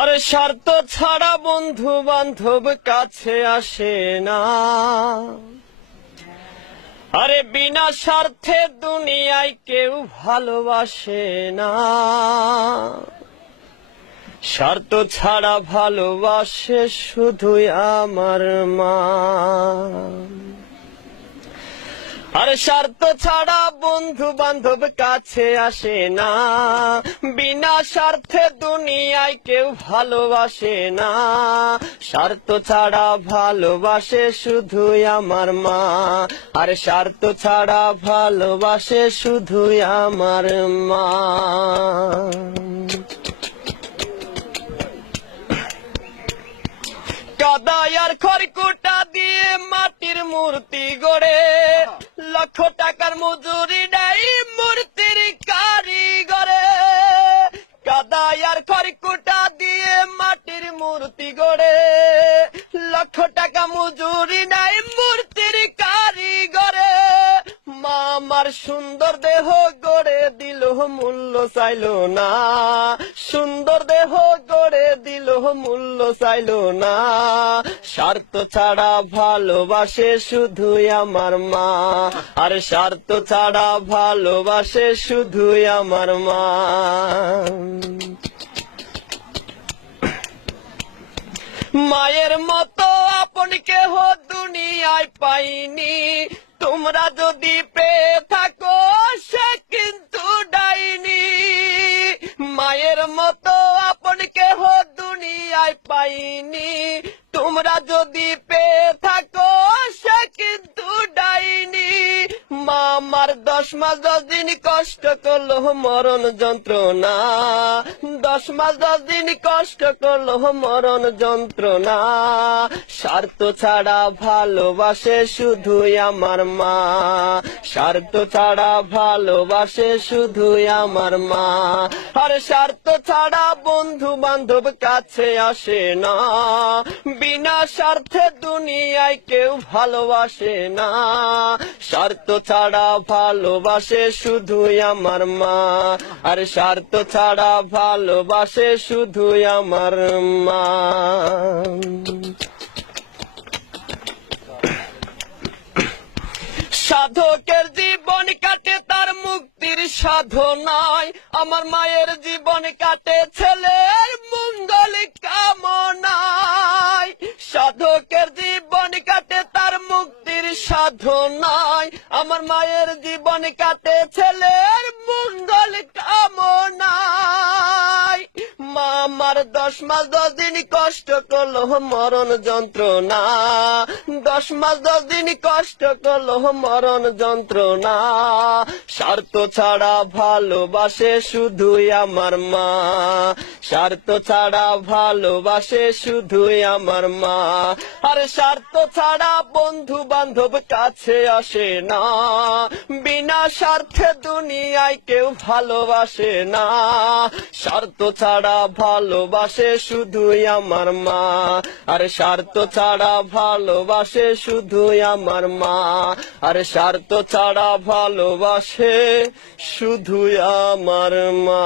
আরে স্বার্থ ছাড়া বন্ধু বান্ধব কাছে আসে না। আরে বিনা স্বার্থে দুনিয়ায় কেউ ভালোবাসে না। স্বার্থ ছাড়া ভালোবাসে শুধুই আমার মা। আর স্বার্থ ছাড়া বন্ধু বান্ধব কাছে আসে না। বিনা স্বার্থে দুনিয়ায় কেউ ভালোবাসে না। স্বার্থ ছাড়া ভালোবাসে শুধুই আমার মা। আর স্বার্থ ছাড়া ভালোবাসে শুধুই আমার মা। কাদাই আর খড়কুটা দিয়ে মাটির মূর্তি গড়ে, লক্ষ টাকার মজুরি নেই মূর্তির কারিগরে। কাদাই আর খড়কুটা দিয়ে মাটির মূর্তি গড়ে, লক্ষ টাকা মজুরি নেই মূর্তির কারিগরে। মা আমার সুন্দর দেহ গড়ে দিল মূল্য চাইল না। সুন্দর দেহ গড়ে দিল মূল্য চাইল না। স্বার্থ ছাড়া ভালোবাসে শুধুই আমার মা। আর স্বার্থ ছাড়া ভালোবাসে শুধুই আমার মা। মায়ের মতো আপন কেহ দুনিয়ায় পাইনি। তোমরা যদি পেয়ে থাকো সে কিন্তু ডাইনি। মায়ের মতো আপন কেহ দুনিয়ায় পাইনি। তোমরা যদি পেয়ে থাকো সে কিন্তু ডাইনি। মা আমার 10 মাস 10 দিন কষ্ট করলো মরণ যন্ত্রণা। 10 মাস 10 দিন কষ্ট করলো মরণ যন্ত্রণা। স্বার্থ ছাড়া ভালোবাসে শুধুই আমার মা। স্বার্থ ছাড়া ভালোবাসে শুধুই আমার মা। আর স্বার্থ ছাড়া বন্ধু বান্ধব কাছে আসে না। বিনা স্বার্থে দুনিয়ায় কেউ ভালোবাসে না। স্বার্থ ছাড়া ভালোবাসে শুধুই আমার মা। আর স্বার্থ ছাড়া ভালোবাসে শুধুই আমার মা। সাধকের জীবন কাটে তার মুক্তির সাধনায়। আমার মায়ের জীবন কাটে ছেলের মঙ্গল কামনায়। সাধকের জীবন কাটে তার মুক্তির সাধনায়। আমার মায়ের জীবন কাটে ছেলের মঙ্গল কামনায়। মা আমার 10 মাস 10 দিন কষ্ট করলো মরণ যন্ত্রণা। 10 মাস 10 দিন কষ্ট করলো মরণ যন্ত্রণা। স্বার্থ ছাড়া ভালোবাসে শুধুই আমার মা। স্বার্থ ছাড়া ভালোবাসে শুধুই আমার মা। আর স্বার্থ ছাড়া বন্ধু বান্ধব কাছে আসে না। বিনা স্বার্থে দুনিয়ায় কেউ ভালোবাসে না। স্বার্থ ছাড়া ভালোবাসে শুধুই আমার মা। আর স্বার্থ ছাড়া ভালোবাসে শুধুই আমার মা। আর স্বার্থ ছাড়া ভালোবাসে শুধুই আমার মা।